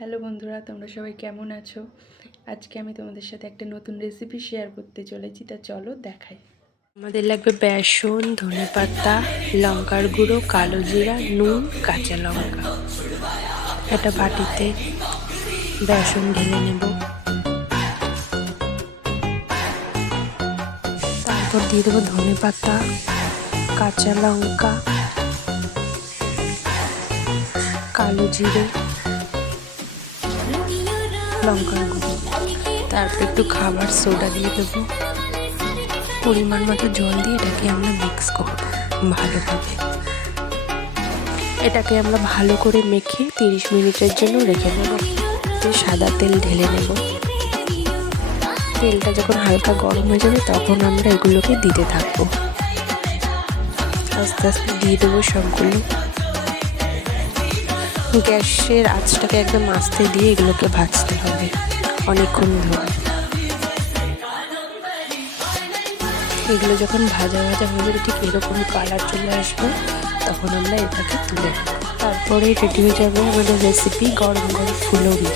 Hello বন্ধুরা, তোমরা সবাই কেমন আছো? আজকে আমি তোমাদের সাথে একটা নতুন রেসিপি শেয়ার করতে চলেছি, তা চলো দেখাই। আমাদের লাগবে বেসন, ধনেপাতা, লঙ্কার গুঁড়ো, কালো জিরা, নুন, কাঁচা লঙ্কা। একটা বাটিতে বেসন ঢেলে নেব, তারপর দিয়ে দেবো ধনেপাতা, কাঁচা লঙ্কা, কালো জিরে, লঙ্কার গুঁড়ো, তারপর একটু খাবার সোডা দিয়ে দেবো। পরিমাণ মতো জল দিয়ে এটাকে আমরা মিক্স করব ভালোভাবে। এটাকে আমরা ভালো করে মেখে 30 মিনিটের জন্য রেখে দেবো। সাদা তেল ঢেলে নেব। তেলটা যখন হালকা গরম হয়ে যাবে তখন আমরা এগুলোকে দিতে থাকবো। আস্তে আস্তে দিয়ে দেবো সবগুলো। গ্যাসের আঁচটাকে একদম আস্তে দিয়ে এগুলোকে ভাজতে হবে অনেকক্ষণ ধরে। এগুলো যখন ভাজা ভাজা হয়ে যাবে, ঠিক এরকম কালার চলে আসবে, তখন আমরা এটাকে তুলে নেব। তারপরে রেডি হয়ে যাবে আমাদের রেসিপি গরম গরম ফুলৌরি।